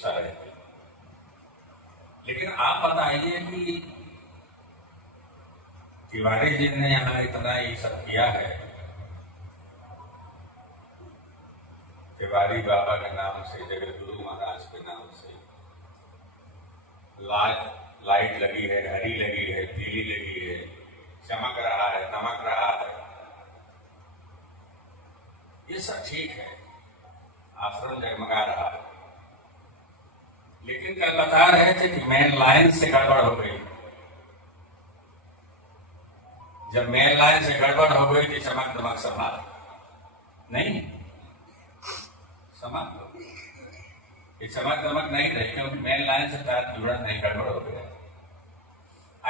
वेशभूषा रहती है। लेकिन आप बताइए कि तिवारी जी ने यहाँ इतना ये सब किया है, तिवारी बाबा के नाम से, जगत गुरु महाराज के नाम से लाइट लगी है, हरी लगी है, पीली लगी है, चमक रहा है, दमक रहा है, ये सब ठीक है, आश्रम जगमगा रहा है। लेकिन कल बता रहे थे कि मेन लाइन से गड़बड़ हो गई। जब मेन लाइन से गड़बड़ हो गई तो चमक दमक समाप्त नहीं, समाप्त हो गई। ये चमक दमक नहीं रही क्योंकि मेन लाइन से तार जुड़ा नहीं, गड़बड़ हो गया।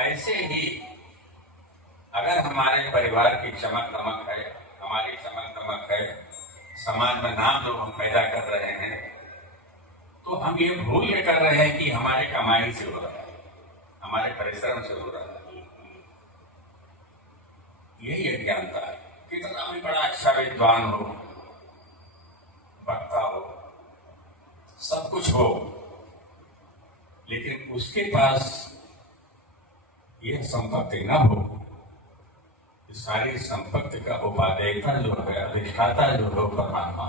ऐसे ही अगर हमारे परिवार की चमक दमक है, हमारी चमक दमक है, समाज में नाम जो हम पैदा कर रहे हैं, तो हम ये भूल के कर रहे हैं कि हमारे कमाई से हो रहा है, हमारे परिश्रम से हो रहा है। यही अज्ञानता है। कितना भी बड़ा अच्छा विद्वान हो, वक्ता हो, सब कुछ हो, लेकिन उसके पास यह संपत्ति न हो, सारी संपत्ति का उपादेयता जो है, अधिष्ठाता जो है, परमात्मा।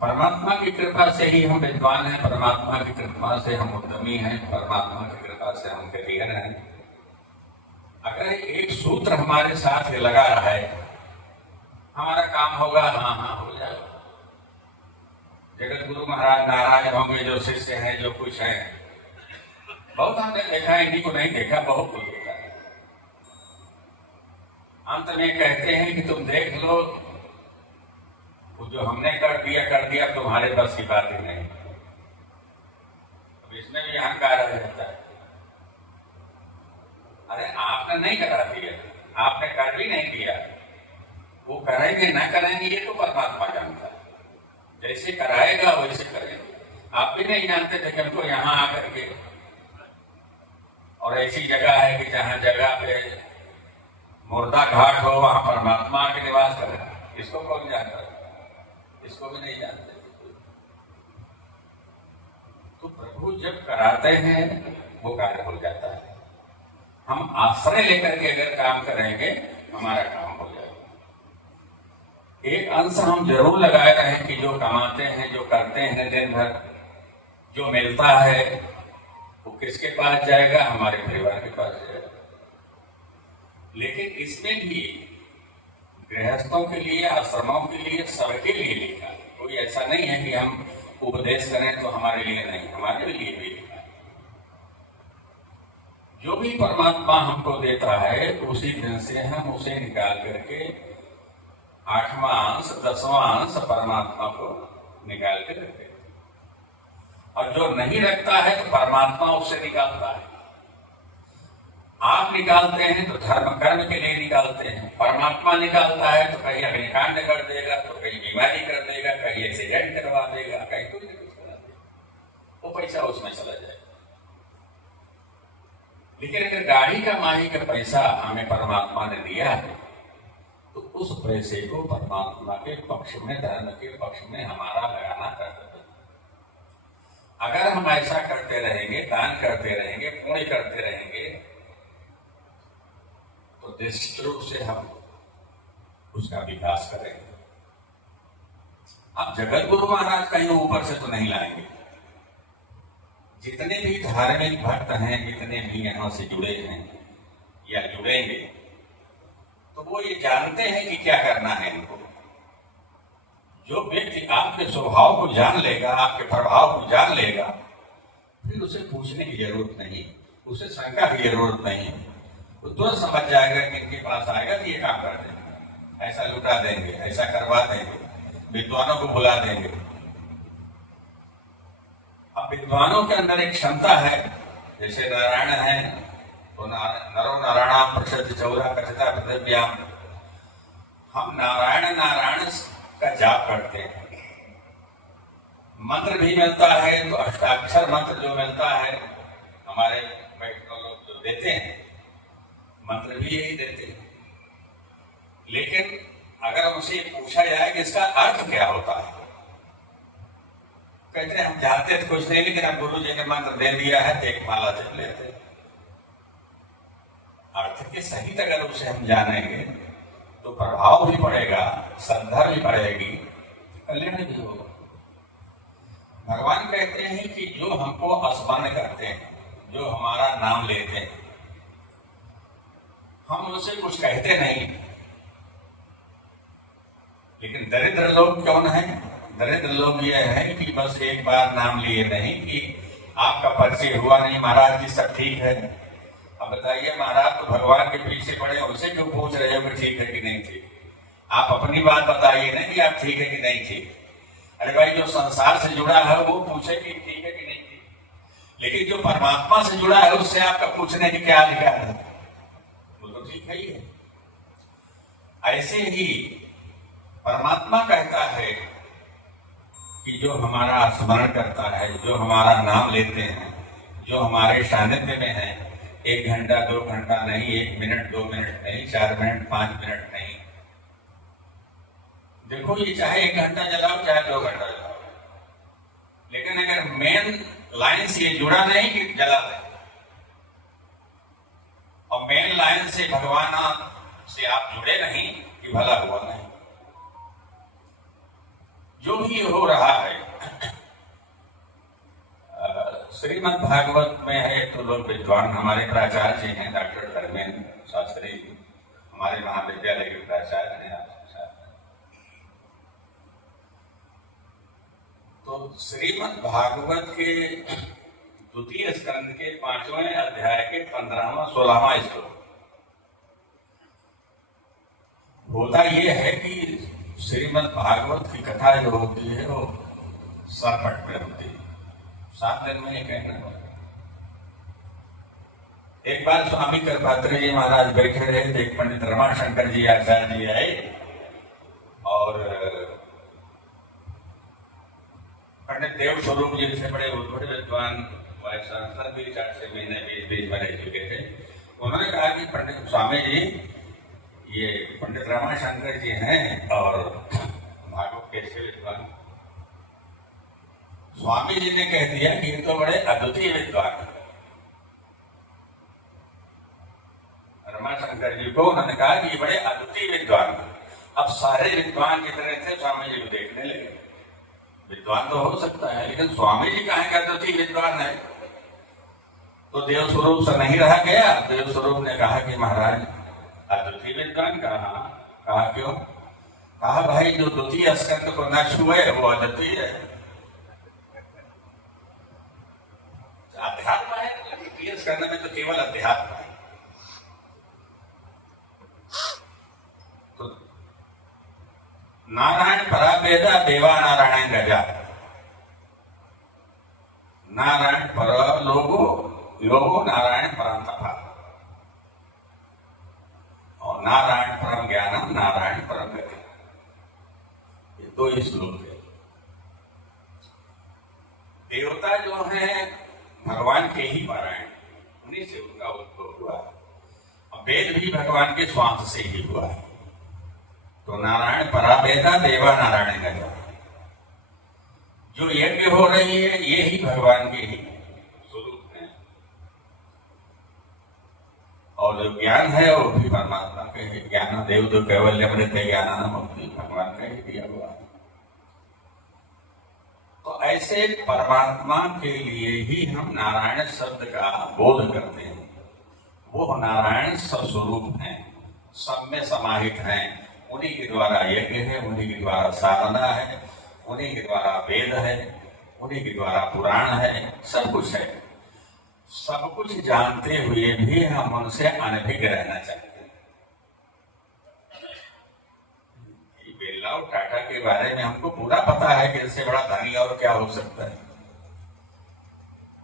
परमात्मा की कृपा से ही हम विद्वान हैं, परमात्मा की कृपा से हम उद्यमी हैं, परमात्मा की कृपा से हम करियर हैं। अगर एक सूत्र हमारे साथ लगा रहा है, हमारा काम होगा, हाँ हाँ हो जाएगा। जगत गुरु महाराज नाराज होंगे, जो शिष्य हैं, जो कुछ हैं, बहुत हमने देखा है, इन्हीं को नहीं देखा, बहुत कुछ देखा है। अंत में कहते हैं कि तुम देख लो, वो जो हमने कर दिया, तुम्हारे बस की बात ही नहीं। अब इसमें भी अहंकार रहता है। अरे आपने नहीं करा दिया, आपने कर भी नहीं दिया, वो करेंगे ना करेंगे ये तो परमात्मा जानता है। जैसे कराएगा वैसे करेंगे। आप भी नहीं जानते थे कि हमको यहाँ आकर के, और ऐसी जगह है कि जहाँ जगह पे मुर्दा घाट हो, वहां परमात्मा के निवास करे। इसको कौन जानता है? इसको भी नहीं जानते। तो प्रभु जब कराते हैं वो कार्य हो जाता है। हम आश्रय लेकर के अगर काम करेंगे, हमारा काम हो जाएगा। एक अंश हम जरूर लगाए रहे कि जो कमाते हैं, जो करते हैं दिन भर, जो मिलता है वो किसके पास जाएगा? हमारे परिवार के पास जाएगा। लेकिन इसमें भी गृहस्थों के लिए, आश्रमों के लिए, सबके लिए लिखा। कोई ऐसा नहीं है कि हम उपदेश करें तो हमारे लिए नहीं, हमारे लिए भी लिखा। जो भी परमात्मा हमको देता है, उसी दिन से हम उसे निकाल करके 8वां अंश, 10वां अंश परमात्मा को निकाल के रखते हैं। और जो नहीं रखता है तो परमात्मा उससे निकालता है। आप निकालते हैं तो धर्म कर्म के लिए निकालते हैं, परमात्मा निकालता है तो कहीं अग्निकांड कर देगा, तो कहीं बीमारी कर देगा, कहीं एक्सीडेंट करवा देगा, कहीं कुछ न कुछ करा देगा, वो पैसा उसमें चला जाएगा। लेकिन अगर गाड़ी का माही का पैसा हमें परमात्मा ने दिया है, तो उस पैसे को परमात्मा के पक्ष में, धर्म के पक्ष में हमारा लगाना कर्तव्य। अगर हम ऐसा करते रहेंगे, दान करते रहेंगे, पुण्य करते रहेंगे, तो निश्चित रूप से हम उसका विकास करेंगे। अब जगत गुरु महाराज कहीं ऊपर से तो नहीं लाएंगे। जितने भी धार्मिक भक्त हैं, जितने भी यहां से जुड़े हैं या जुड़ेंगे, तो वो ये जानते हैं कि क्या करना है इनको। जो व्यक्ति आपके स्वभाव को जान लेगा, आपके प्रभाव को जान लेगा, फिर उसे पूछने की जरूरत नहीं, उसे शंका की जरूरत नहीं। वो तुरंत समझ जाएगा कि इनके पास आएगा तो ये काम कर देंगे, ऐसा लुटा देंगे, ऐसा करवा देंगे, विद्वानों को बुला देंगे। अब विद्वानों के अंदर एक क्षमता है, जैसे नारायण है तो नरो नारायण प्रसिद्ध चौरा कथिता पृथ्व्याम। हम नारायण नारायण का जाप करते हैं। मंत्र भी मिलता है तो अष्टाक्षर मंत्र जो मिलता है, हमारे वैष्णव लोग जो देते हैं, मंत्र भी यही देते हैं। लेकिन अगर उनसे पूछा जाए कि इसका अर्थ क्या होता है, कहते हैं हम जानते तो कुछ नहीं, लेकिन अब गुरु जी ने मंत्र दे दिया है तो एक माला जप लेते। अर्थ के सही अगर उसे हम जानेंगे तो प्रभाव भी पड़ेगा, श्रद्धा भी बढ़ेगी, कल्याण भी होगा। भगवान कहते हैं कि जो हमको स्मरण करते हैं, जो हमारा नाम लेते हैं, हम उनसे कुछ कहते नहीं, लेकिन दरिद्र लोग कौन है? दरिद्र लोग ये है कि बस एक बार नाम लिए नहीं कि आपका परिचय हुआ नहीं, महाराज जी सब ठीक है। अब बताइए महाराज तो भगवान के पीछे पड़े, उनसे क्यों पूछ रहे हो कि ठीक है कि नहीं ठीक? आप अपनी बात बताइए ना कि आप ठीक है कि नहीं ठीक। अरे भाई जो संसार से जुड़ा है वो पूछे कि ठीक है कि नहीं ठीक, लेकिन जो परमात्मा से जुड़ा है उससे आपका पूछने की क्या अधिकार है? वो तो ठीक है ही है। ऐसे ही परमात्मा कहता है कि जो हमारा स्मरण करता है, जो हमारा नाम लेते हैं, जो हमारे सानिध्य में है, 1 घंटा 2 घंटा नहीं, 1 मिनट 2 मिनट नहीं, 4 मिनट 5 मिनट नहीं, देखो ये चाहे 1 घंटा जलाओ चाहे 2 घंटा जलाओ, लेकिन अगर मेन लाइन से ये जुड़ा नहीं कि जला दे, और मेन लाइन से भगवान से आप जुड़े नहीं कि भला हुआ नहीं। जो भी हो रहा है श्रीमद् भागवत में है, तो लोग विद्वान हमारे प्राचार्य जी हैं, डॉक्टर धर्मेंद्र शास्त्री जी, हमारे महाविद्यालय के प्राचार्य हैं। तो श्रीमद् भागवत के द्वितीय स्कंद के 5वें अध्याय के 15वां 16वां श्लोक होता यह है कि श्रीमद् भागवत की कथा जो होती है वो सरपट में होती है, 7 दिन में ये कहना होगा। एक बार स्वामी कृपात्री जी महाराज बैठे रहे थे, एक पंडित रमाशंकर जी आचार्य जी आए और पंडित देव स्वरूप जी से बड़े विद्वान वाइस चांसलर भी 4-6 महीने बीच में रह चुके थे। उन्होंने कहा कि पंडित स्वामी जी ये पंडित रमाशंकर जी हैं और भागवत के विद्वान। स्वामी जी ने कह दिया कि ये तो बड़े अद्वितीय विद्वान। रमाशंकर जी को उन्होंने कहा कि ये बड़े अद्वितीय विद्वान। अब सारे विद्वान की तरह थे, स्वामी जी को देखने लगे। विद्वान तो हो सकता है, लेकिन स्वामी जी कहें का अद्वितीय विद्वान है, तो देव स्वरूप से नहीं रहा गया। देव स्वरूप ने कहा कि महाराज अद्वितीय विद्वान कहा क्यों? कहा भाई जो द्वितीय स्कंद को न छुए वो अद्वितीय है। अध्यात्म है, द्वितीय स्कंद में तो केवल अध्यात्म है। तो नारायण परा वेदा देवा नारायण गजा, नारायण पर लोगो योगो नारायण परम तपा, और नारायण परम ज्ञानम नारायण परम गति। ये 2 ही श्लोक है। देवता जो है भगवान के ही पारायण, उन्हीं से उनका उद्भव हुआ है, और वेद भी भगवान के श्वास से ही हुआ है। तो नारायण परा वेदा देवा नारायण गजा, जो यज्ञ हो रही है ये ही भगवान के ही स्वरूप है, और जो ज्ञान है वो भी परमात्मा के ही। ज्ञान देव जो कैवल्य अमृत ज्ञान मुक्ति भगवान का ही दिया हुआ है। तो ऐसे परमात्मा के लिए ही हम नारायण शब्द का बोध करते हैं। वो नारायण स्वस्वरूप हैं, सब में समाहित हैं। उन्हीं के द्वारा यज्ञ है, उन्हीं के द्वारा साधना है, उन्हीं के द्वारा वेद है, उन्हीं के द्वारा पुराण है, सब कुछ है। सब कुछ जानते हुए भी हम उनसे अनभिज्ञ रहना चाहते हैं। बिरला और टाटा के बारे में हमको पूरा पता है कि इससे बड़ा धनी और क्या हो सकता है,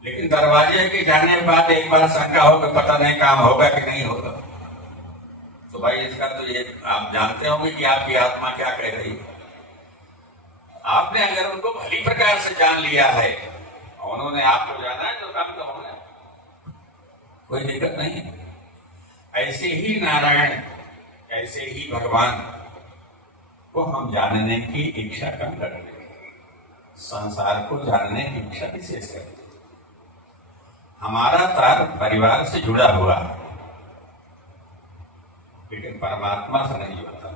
लेकिन दरवाजे के जाने के बाद एक बार शंका हो कि पता नहीं काम होगा कि नहीं होगा। तो भाई इसका तो ये आप जानते होंगे कि आपकी आत्मा क्या कह रही है। आपने अगर उनको भली प्रकार से जान लिया है, उन्होंने आपको जाना है, तो काम तो होगा, कोई दिक्कत नहीं। ऐसे ही नारायण, ऐसे ही भगवान को हम जानने की इच्छा कम कर रहे हैं। संसार को जानने की इच्छा विशेष करती है। हमारा तार परिवार से जुड़ा हुआ है, लेकिन परमात्मा से नहीं जुड़ता।